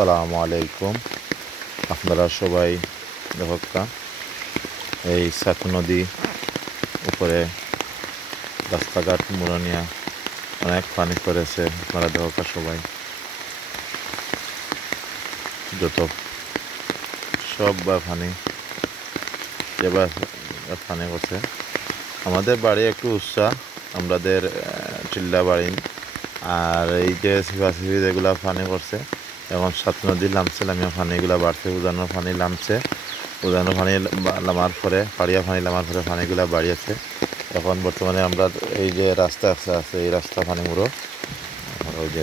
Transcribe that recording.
আসসালামু আলাইকুম। আপনারা সবাই দেখা এই সাত নদী উপরে রাস্তাঘাট মুরানিয়া অনেক পানি করেছে। আপনারা দেখা সবাই যত সব বা পানি যেবার পানি করছে। আমাদের বাড়ি একটু উৎসাহ আমাদের চিল্লা বাড়ি, আর এই যে সিফাসিফি যেগুলা পানি করছে এখন সাত নদী নামছিলাম, পানিগুলা বাড়ছে, উজানোর পানি নামছে, উজানোর পানি নামার পরে পাড়িয়া পানি নামার পরে পানিগুলা বাড়িয়েছে। এখন বর্তমানে আমরা এই যে রাস্তা আছে এই রাস্তা পানি মুড়ো ওই যে